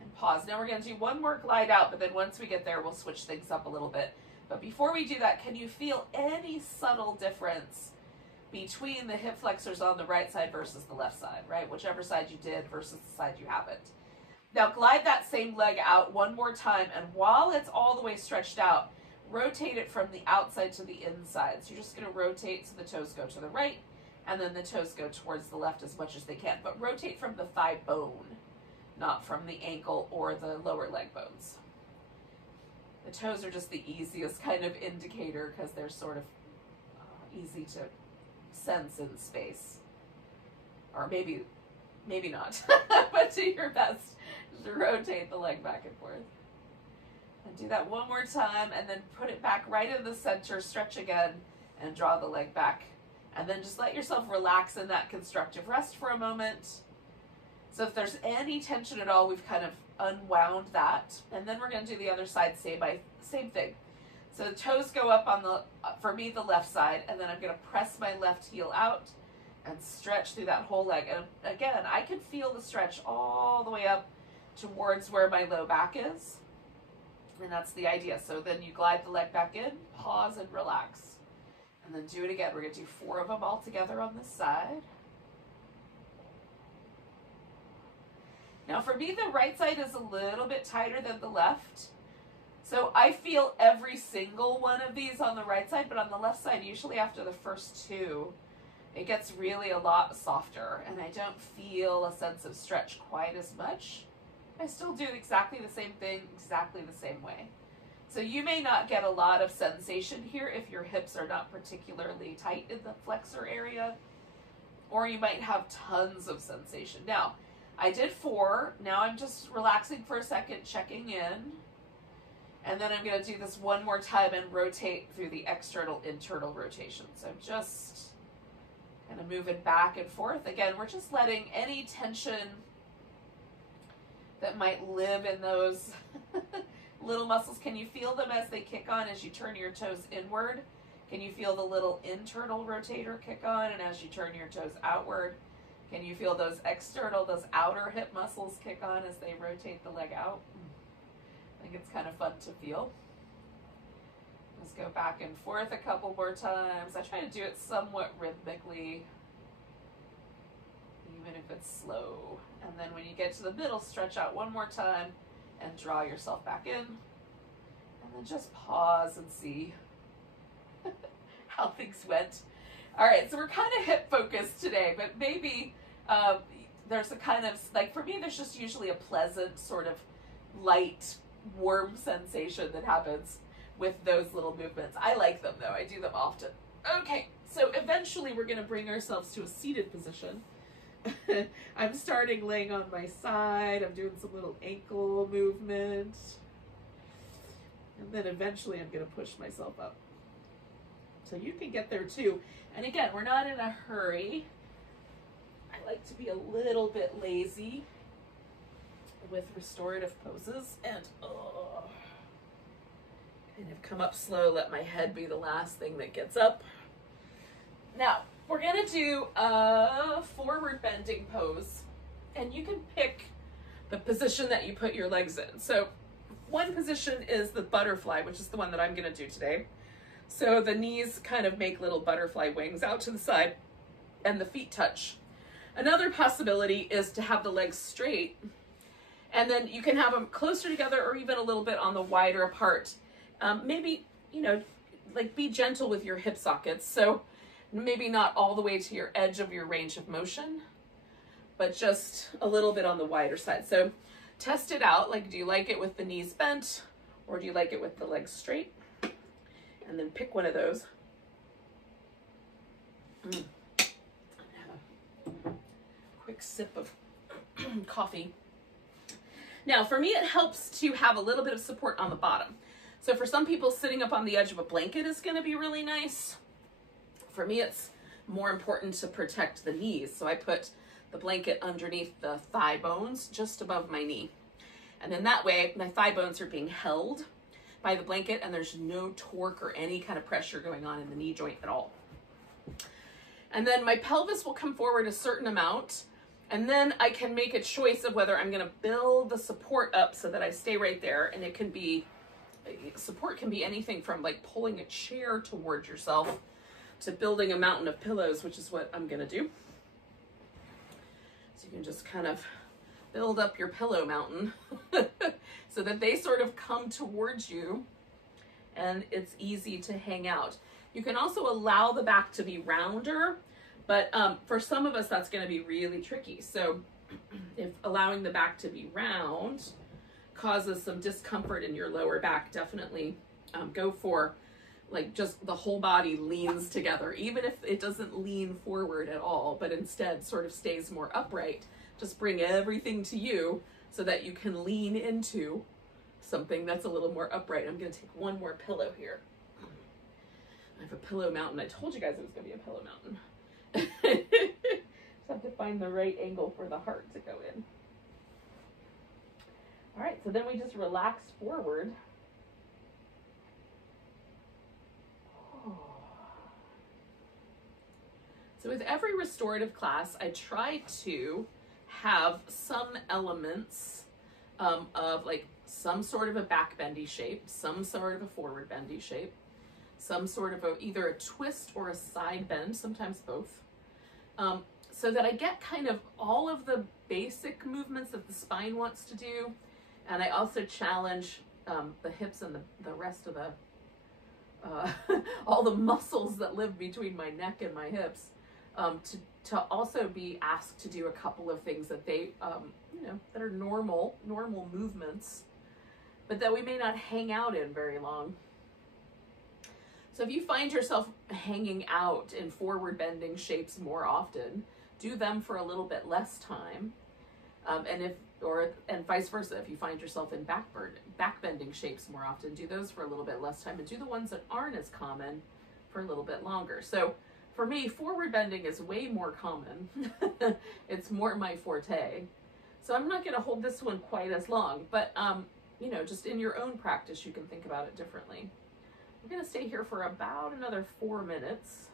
and pause. Now we're going to do one more glide out, but then once we get there, we'll switch things up a little bit. But before we do that, can you feel any subtle difference between the hip flexors on the right side versus the left side, right? Whichever side you did versus the side you haven't. Now glide that same leg out one more time, and while it's all the way stretched out, rotate it from the outside to the inside. So you're just going to rotate so the toes go to the right, and then the toes go towards the left as much as they can. But rotate from the thigh bone not from the ankle or the lower leg bones. The toes are just the easiest kind of indicator because they're sort of easy to sense in space. Or maybe not, but do your best to rotate the leg back and forth. And do that one more time, and then put it back right in the center, stretch again, and draw the leg back. And then just let yourself relax in that constructive rest for a moment. So if there's any tension at all, we've kind of unwound that. And then we're gonna do the other side, same thing. So the toes go up on the, for me, the left side, and then I'm gonna press my left heel out and stretch through that whole leg. And again, I can feel the stretch all the way up towards where my low back is. And that's the idea. So then you glide the leg back in, pause and relax. And then do it again. We're gonna do 4 of them all together on this side. Now for me, the right side is a little bit tighter than the left. So I feel every single one of these on the right side, but on the left side, usually after the first 2, it gets really a lot softer, and I don't feel a sense of stretch quite as much. I still do exactly the same thing, exactly the same way. So you may not get a lot of sensation here if your hips are not particularly tight in the flexor area, or you might have tons of sensation. Now, I did 4. Now I'm just relaxing for a second, checking in. And then I'm going to do this one more time and rotate through the external, internal rotation. So just kind of moving back and forth. Again, we're just letting any tension that might live in those little muscles. Can you feel them as they kick on as you turn your toes inward? Can you feel the little internal rotator kick on? And as you turn your toes outward, can you feel those external, those outer hip muscles kick on as they rotate the leg out? I think it's kind of fun to feel. Let's go back and forth a couple more times. I try to do it somewhat rhythmically, even if it's slow. And then when you get to the middle, stretch out one more time and draw yourself back in. And then just pause and see how things went. All right, so we're kind of hip focused today, but maybe there's a kind of, like for me, there's just usually a pleasant sort of light, warm sensation that happens with those little movements. I like them though, I do them often. Okay, so eventually we're gonna bring ourselves to a seated position. I'm starting laying on my side, I'm doing some little ankle movement. And then eventually I'm gonna push myself up. So you can get there too. And again, we're not in a hurry. I like to be a little bit lazy with restorative poses and kind of come up slow, let my head be the last thing that gets up. Now, we're gonna do a forward bending pose, and you can pick the position that you put your legs in. So one position is the butterfly, which is the one that I'm gonna do today. So the knees kind of make little butterfly wings out to the side and the feet touch. Another possibility is to have the legs straight, and then you can have them closer together or even a little bit on the wider apart. Maybe, you know, like be gentle with your hip sockets. So maybe not all the way to your edge of your range of motion, but just a little bit on the wider side. So test it out. Like, do you like it with the knees bent, or do you like it with the legs straight? And then pick one of those. Have a quick sip of coffee. Now, for me, it helps to have a little bit of support on the bottom. So for some people, sitting up on the edge of a blanket is going to be really nice. For me, it's more important to protect the knees. So I put the blanket underneath the thigh bones, just above my knee. And then that way, my thigh bones are being held by the blanket, and there's no torque or any kind of pressure going on in the knee joint at all. And then my pelvis will come forward a certain amount, and then I can make a choice of whether I'm going to build the support up so that I stay right there. And it can be, support can be anything from like pulling a chair towards yourself to building a mountain of pillows, which is what I'm going to do. So you can just kind of build up your pillow mountain so that they sort of come towards you and it's easy to hang out. You can also allow the back to be rounder, but for some of us that's going to be really tricky. So If allowing the back to be round causes some discomfort in your lower back, definitely go for like just the whole body leans together, even if it doesn't lean forward at all, but instead sort of stays more upright. Just bring everything to you so that you can lean into something that's a little more upright. I'm going to take one more pillow here. I have a pillow mountain. I told you guys it was going to be a pillow mountain. Just have to find the right angle for the heart to go in. All right, so then we just relax forward. So with every restorative class, I try to have some elements of like some sort of a back bendy shape, some sort of a forward bendy shape, some sort of either a twist or a side bend, sometimes both, so that I get kind of all of the basic movements that the spine wants to do. And I also challenge the hips and the rest of the, all the muscles that live between my neck and my hips, to also be asked to do a couple of things that they, you know, that are normal movements, but that we may not hang out in very long. So if you find yourself hanging out in forward bending shapes more often, do them for a little bit less time. And vice versa, if you find yourself in back bending shapes more often, do those for a little bit less time, and do the ones that aren't as common for a little bit longer. So for me, forward bending is way more common. It's more my forte. So I'm not going to hold this one quite as long, but you know, just in your own practice, you can think about it differently. We're going to stay here for about another 4 minutes.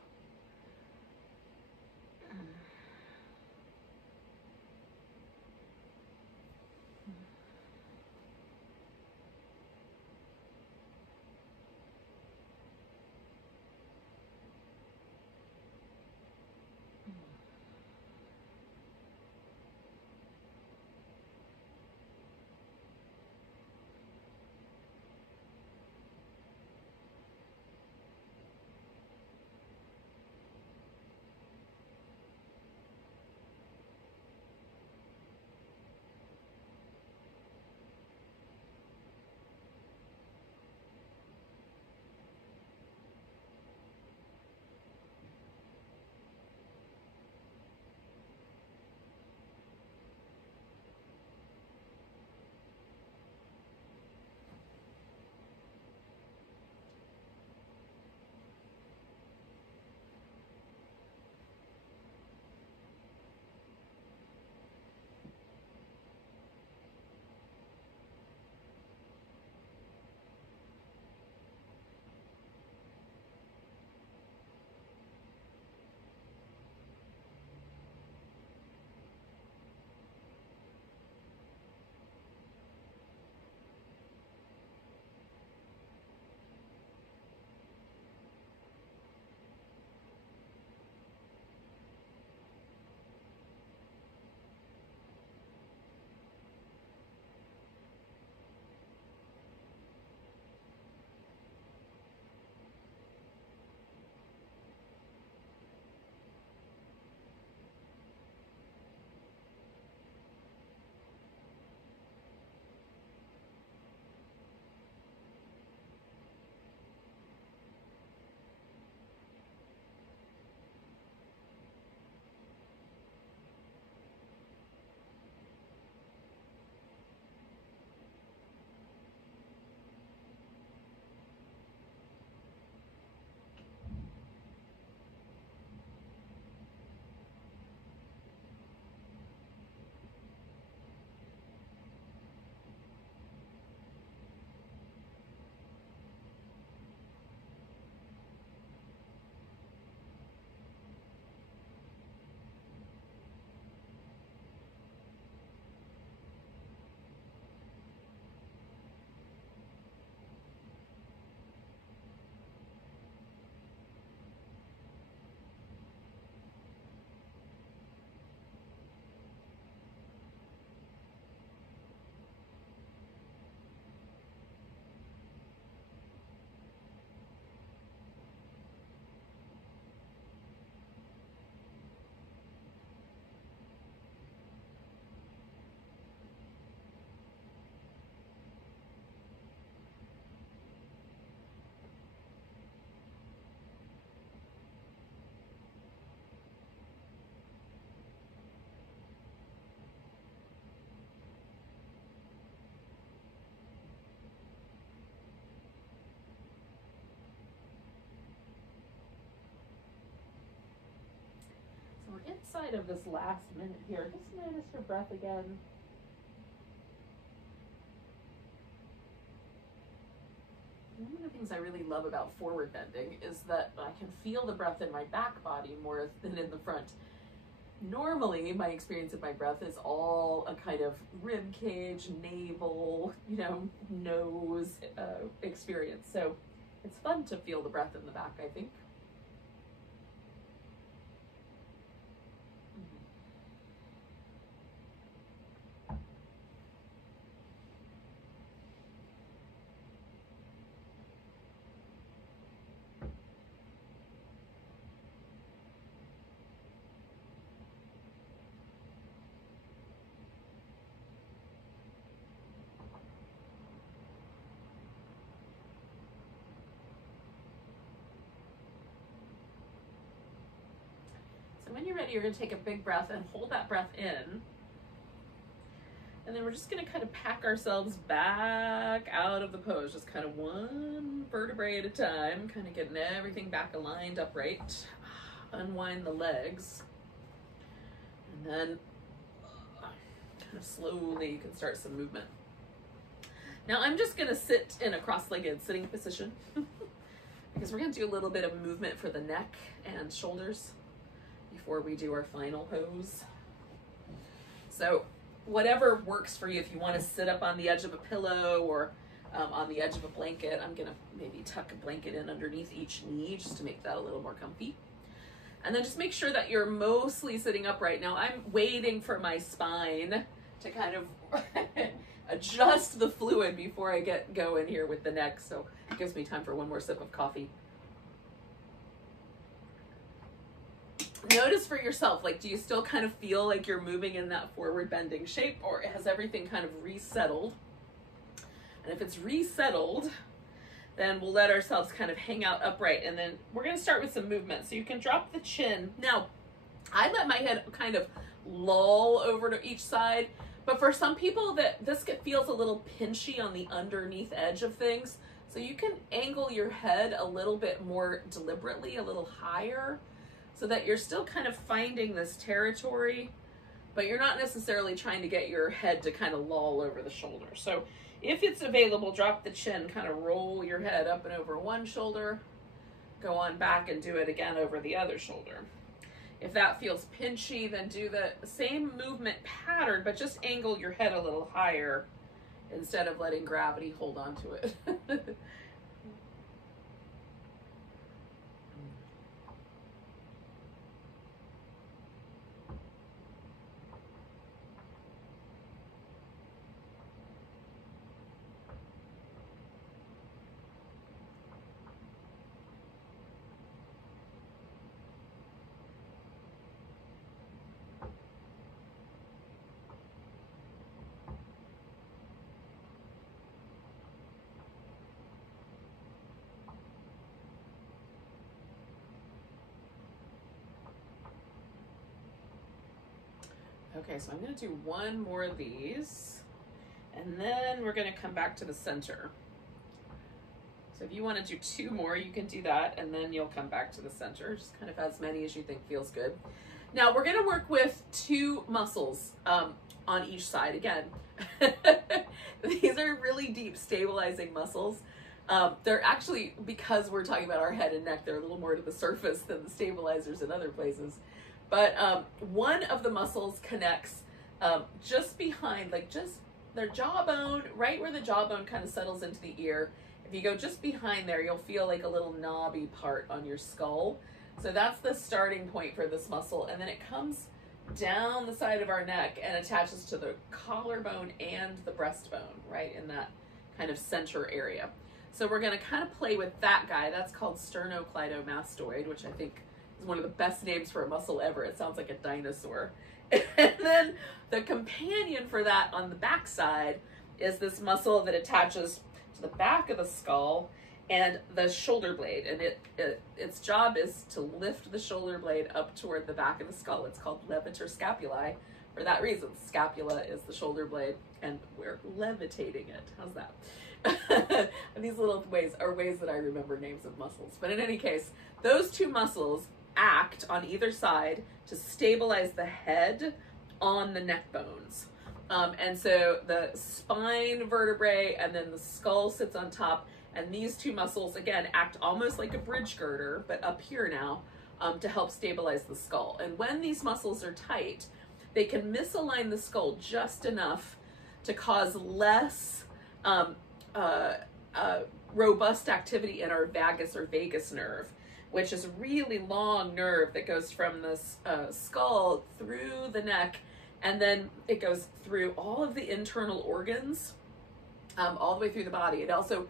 outside of this last minute here, just notice your breath again. One of the things I really love about forward bending is that I can feel the breath in my back body more than in the front. Normally, my experience of my breath is all a kind of rib cage, navel, you know, nose experience. So it's fun to feel the breath in the back, I think. When you're ready, you're going to take a big breath and hold that breath in. And then we're just going to kind of pack ourselves back out of the pose, just kind of one vertebrae at a time, kind of getting everything back aligned upright. Unwind the legs. And then kind of slowly you can start some movement. Now I'm just going to sit in a cross-legged sitting position because we're going to do a little bit of movement for the neck and shoulders before we do our final pose. So whatever works for you, if you want to sit up on the edge of a pillow or on the edge of a blanket, I'm gonna maybe tuck a blanket in underneath each knee just to make that a little more comfy. And then just make sure that you're mostly sitting upright. Now I'm waiting for my spine to kind of adjust the fluid before I get going here with the neck, so it gives me time for one more sip of coffee. Notice for yourself, like, do you still kind of feel like you're moving in that forward bending shape, or has everything kind of resettled? And if it's resettled, then we'll let ourselves kind of hang out upright, and then we're going to start with some movement. So you can drop the chin. Now, I let my head kind of loll over to each side, but for some people that this feels a little pinchy on the underneath edge of things. So you can angle your head a little bit more deliberately, a little higher, so that you're still kind of finding this territory, but you're not necessarily trying to get your head to kind of loll over the shoulder. So if it's available, drop the chin, kind of roll your head up and over one shoulder, go on back and do it again over the other shoulder. If that feels pinchy, then do the same movement pattern, but just angle your head a little higher instead of letting gravity hold on to it. Okay, so I'm going to do one more of these, and then we're going to come back to the center. So if you want to do two more, you can do that, and then you'll come back to the center, just kind of as many as you think feels good. Now we're going to work with two muscles on each side. Again, these are really deep stabilizing muscles. They're actually, because we're talking about our head and neck, they're a little more to the surface than the stabilizers in other places. But one of the muscles connects just behind, like just their jawbone, right where the jawbone kind of settles into the ear. If you go just behind there, you'll feel like a little knobby part on your skull. So that's the starting point for this muscle. And then it comes down the side of our neck and attaches to the collarbone and the breastbone, right in that kind of center area. So we're going to kind of play with that guy. That's called sternocleidomastoid, which I think is one of the best names for a muscle ever. It sounds like a dinosaur. And then the companion for that on the back side is this muscle that attaches to the back of the skull and the shoulder blade. And its job is to lift the shoulder blade up toward the back of the skull. It's called levator scapulae for that reason. Scapula is the shoulder blade, and we're levitating it. How's that? These little ways are ways that I remember names of muscles. But in any case, those two muscles act on either side to stabilize the head on the neck bones. And so the spine vertebrae and then the skull sits on top, and these two muscles, again, act almost like a bridge girder, but up here now, to help stabilize the skull. And when these muscles are tight, they can misalign the skull just enough to cause less robust activity in our vagus or vagus nerve, which is a really long nerve that goes from the skull through the neck, and then it goes through all of the internal organs, all the way through the body. It also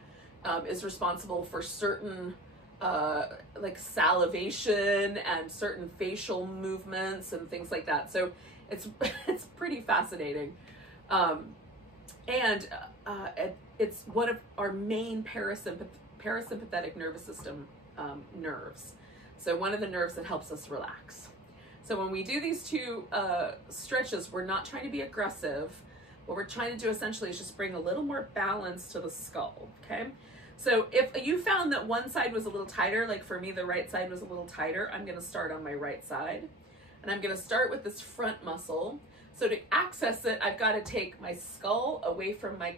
is responsible for certain like salivation and certain facial movements and things like that. So it's pretty fascinating. And it's one of our main parasympathetic nervous system nerves. So one of the nerves that helps us relax. So when we do these two stretches, we're not trying to be aggressive. What we're trying to do essentially is just bring a little more balance to the skull, okay? So if you found that one side was a little tighter, like for me, the right side was a little tighter, I'm gonna start on my right side. And I'm gonna start with this front muscle. So to access it, I've gotta take my skull away from my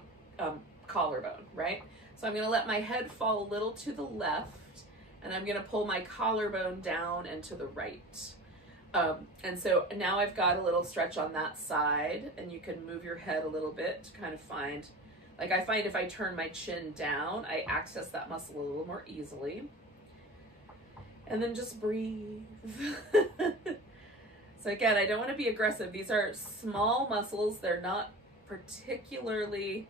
collarbone, right? So I'm gonna let my head fall a little to the left, and I'm gonna pull my collarbone down and to the right. And so now I've got a little stretch on that side, and you can move your head a little bit to kind of find, like I find if I turn my chin down, I access that muscle a little more easily. And then just breathe. So again, I don't want to be aggressive. These are small muscles. They're not particularly,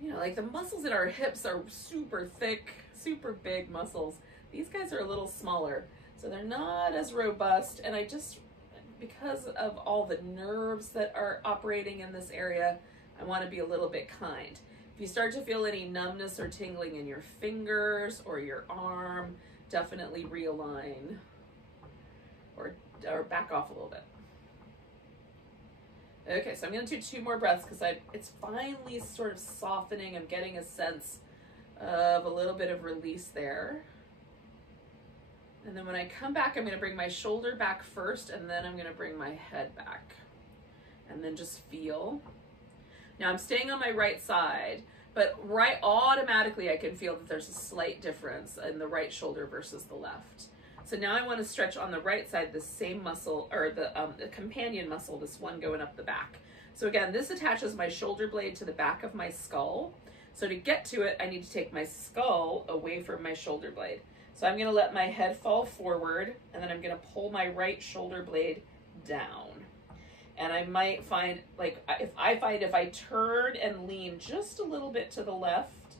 you know, like the muscles in our hips are super thick, super big muscles. These guys are a little smaller, so they're not as robust. And I just, because of all the nerves that are operating in this area, I want to be a little bit kind. If you start to feel any numbness or tingling in your fingers or your arm, definitely realign or back off a little bit. Okay, so I'm going to do 2 more breaths because it's finally sort of softening. I'm getting a sense of a little bit of release there. And then when I come back, I'm going to bring my shoulder back first, and then I'm going to bring my head back. And then just feel. Now I'm staying on my right side, but right automatically I can feel that there's a slight difference in the right shoulder versus the left. So now I want to stretch on the right side the same muscle, or the companion muscle, this one going up the back. So again, this attaches my shoulder blade to the back of my skull. So to get to it, I need to take my skull away from my shoulder blade. So I'm going to let my head fall forward, and then I'm going to pull my right shoulder blade down. And I might find, like, if I turn and lean just a little bit to the left,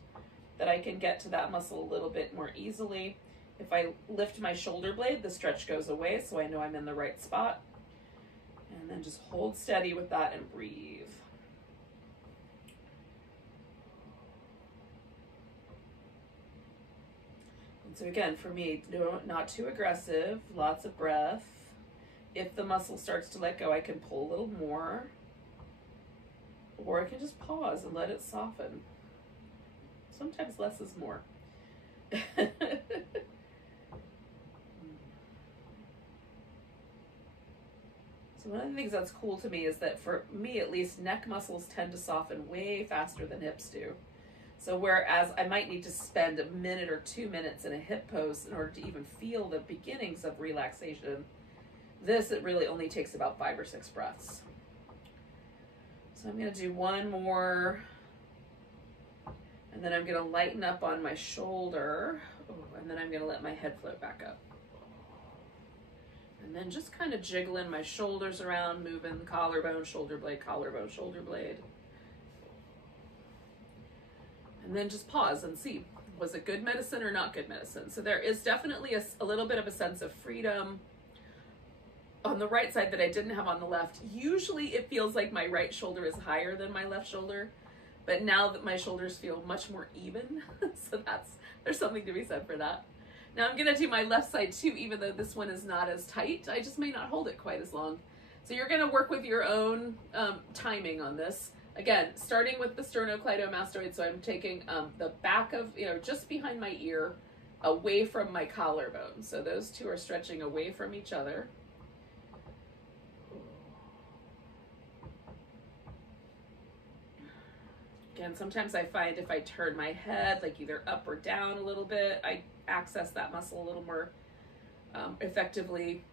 that I can get to that muscle a little bit more easily. If I lift my shoulder blade, the stretch goes away, so I know I'm in the right spot. And then just hold steady with that and breathe. And so again, for me, not too aggressive, lots of breath. If the muscle starts to let go, I can pull a little more, or I can just pause and let it soften. Sometimes less is more. So one of the things that's cool to me is that, for me at least, neck muscles tend to soften way faster than hips do. So whereas I might need to spend a minute or 2 minutes in a hip pose in order to even feel the beginnings of relaxation, this, it really only takes about 5 or 6 breaths. So I'm going to do one more, and then I'm going to lighten up on my shoulder, and then I'm going to let my head float back up. And then just kind of jiggling my shoulders around, moving collarbone, shoulder blade, collarbone, shoulder blade. And then just pause and see, was it good medicine or not good medicine? So there is definitely a little bit of a sense of freedom on the right side that I didn't have on the left. Usually it feels like my right shoulder is higher than my left shoulder, but now that my shoulders feel much more even, so there's something to be said for that. Now I'm gonna do my left side too, even though this one is not as tight. I just may not hold it quite as long. So you're gonna work with your own timing on this. Again, starting with the sternocleidomastoid, so I'm taking the back of, just behind my ear, away from my collarbone. So those two are stretching away from each other. Again, sometimes I find if I turn my head like either up or down a little bit, I access that muscle a little more effectively.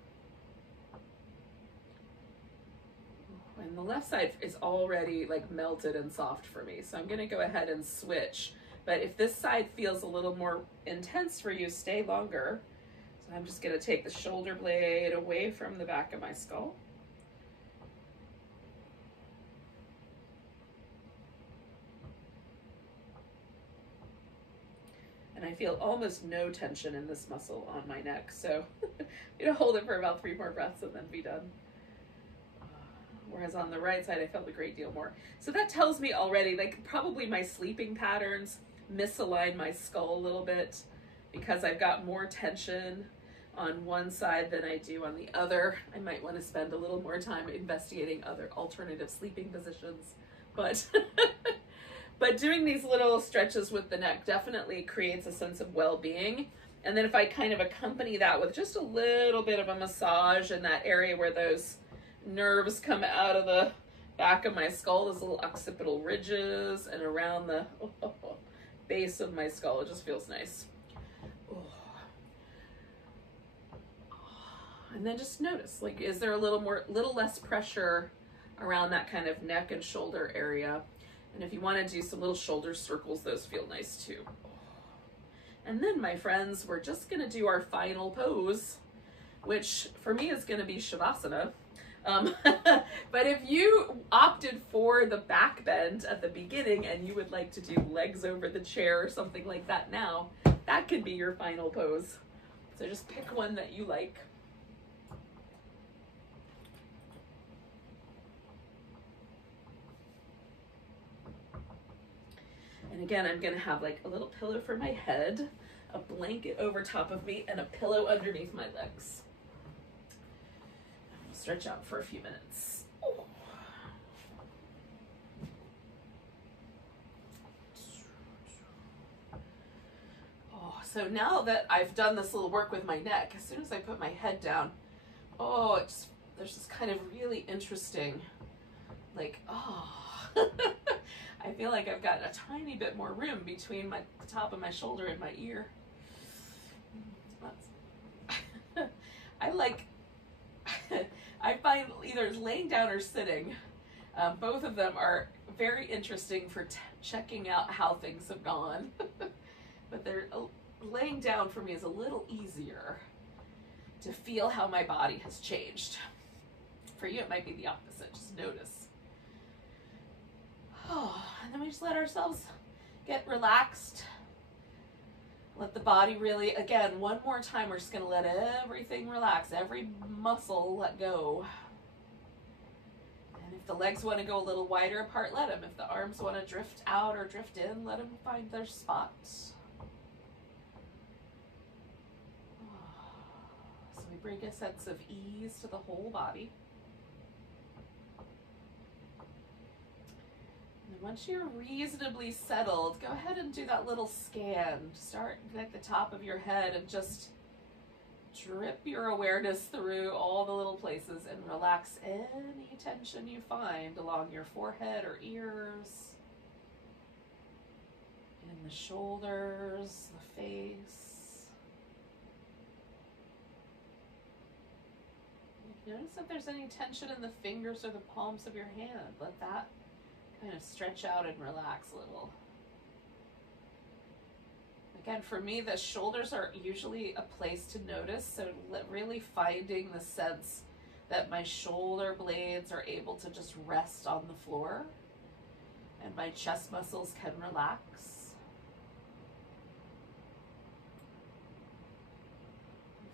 And the left side is already like melted and soft for me. So I'm gonna go ahead and switch. But if this side feels a little more intense for you, stay longer. So I'm just gonna take the shoulder blade away from the back of my skull. And I feel almost no tension in this muscle on my neck. So I'm gonna hold it for about 3 more breaths and then be done. Whereas on the right side, I felt a great deal more. So that tells me already, like probably my sleeping patterns misalign my skull a little bit because I've got more tension on one side than I do on the other. I might want to spend a little more time investigating other alternative sleeping positions, but but doing these little stretches with the neck definitely creates a sense of well-being. And then if I kind of accompany that with just a little bit of a massage in that area where those nerves come out of the back of my skull, those little occipital ridges, and around the base of my skull, it just feels nice. And then just notice, like, is there a little less pressure around that kind of neck and shoulder area? And if you want to do some little shoulder circles, those feel nice too. And then, my friends, we're just going to do our final pose, which for me is going to be Shavasana. But if you opted for the back bend at the beginning and you would like to do legs over the chair or something like that now, that could be your final pose. So just pick one that you like. And again, I'm gonna have like a little pillow for my head, a blanket over top of me, and a pillow underneath my legs. I'll stretch out for a few minutes. Oh, so now that I've done this little work with my neck, as soon as I put my head down, there's this kind of really interesting, like, I feel like I've got a tiny bit more room between the top of my shoulder and my ear. I find either laying down or sitting, both of them are very interesting for checking out how things have gone. But laying down for me is a little easier to feel how my body has changed. For you, it might be the opposite. Just notice. And then we just let ourselves get relaxed. Let the body really, again, one more time, we're just going to let everything relax, every muscle let go. And if the legs want to go a little wider apart, let them. If the arms want to drift out or drift in, let them find their spots. So we bring a sense of ease to the whole body. Once you're reasonably settled, go ahead and do that little scan. Start at the top of your head and just drip your awareness through all the little places and relax any tension you find along your forehead or ears, in the shoulders, the face. Notice if there's any tension in the fingers or the palms of your hand. Let that kind of stretch out and relax a little. Again, for me, the shoulders are usually a place to notice, so really finding the sense that my shoulder blades are able to just rest on the floor and my chest muscles can relax.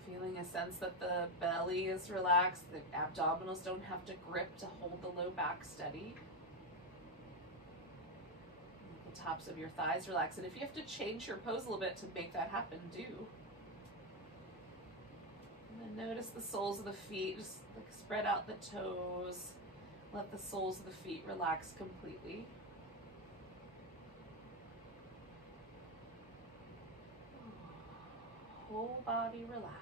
Feeling a sense that the belly is relaxed, the abdominals don't have to grip to hold the low back steady. Tops of your thighs relax, and if you have to change your pose a little bit to make that happen, do. And then notice the soles of the feet, just like spread out the toes, Let the soles of the feet relax completely. Whole body relaxed.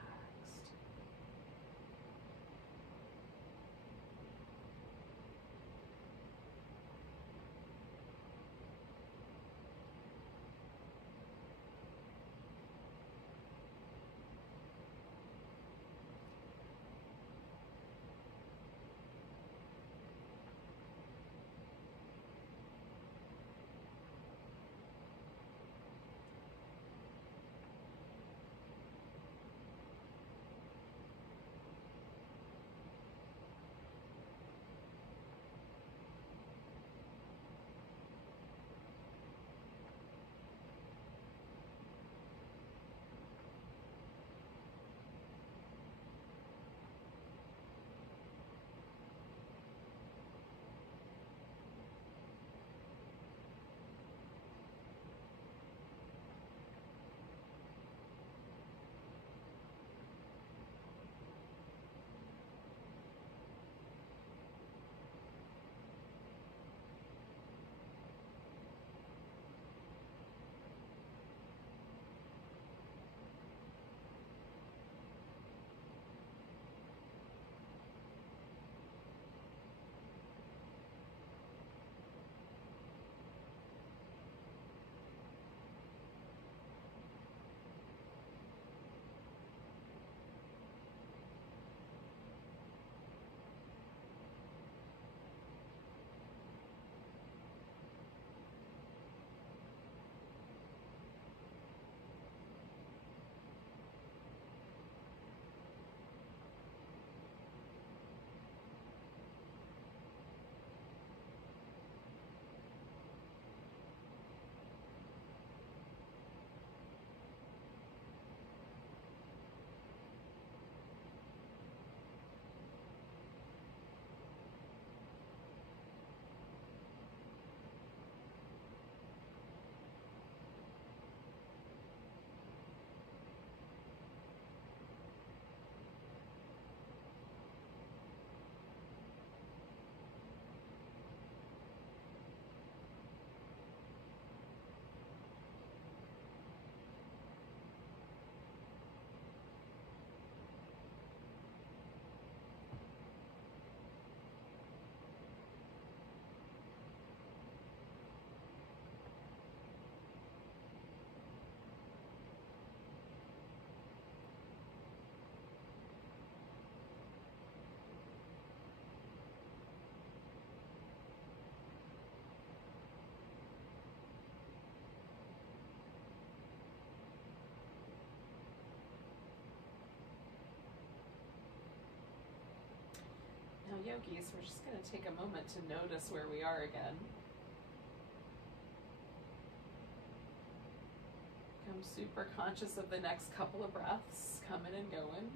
Now, yogis, we're just going to take a moment to notice where we are again. Become super conscious of the next couple of breaths coming and going.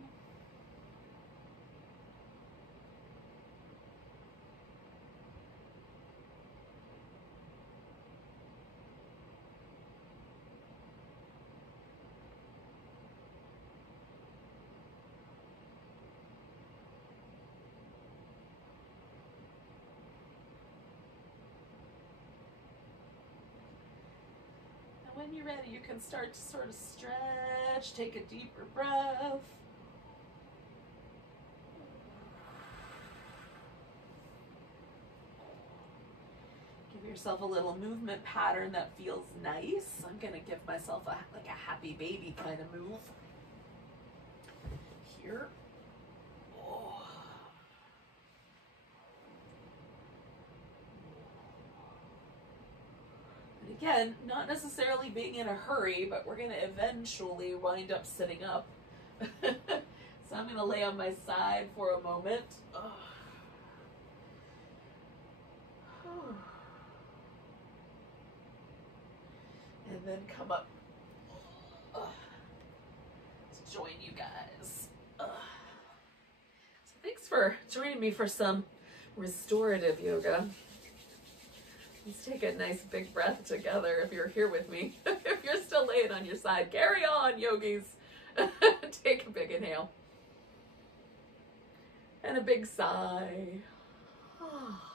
When you're ready, you can start to sort of stretch, take a deeper breath. Give yourself a little movement pattern that feels nice. I'm gonna give myself like a happy baby kind of move. Here. Again, not necessarily being in a hurry, but we're going to eventually wind up sitting up. So I'm going to lay on my side for a moment. And then come up to join you guys. So thanks for joining me for some restorative yoga. Let's take a nice big breath together if you're here with me. If you're still laying on your side, carry on, yogis. Take a big inhale. And a big sigh. Ah.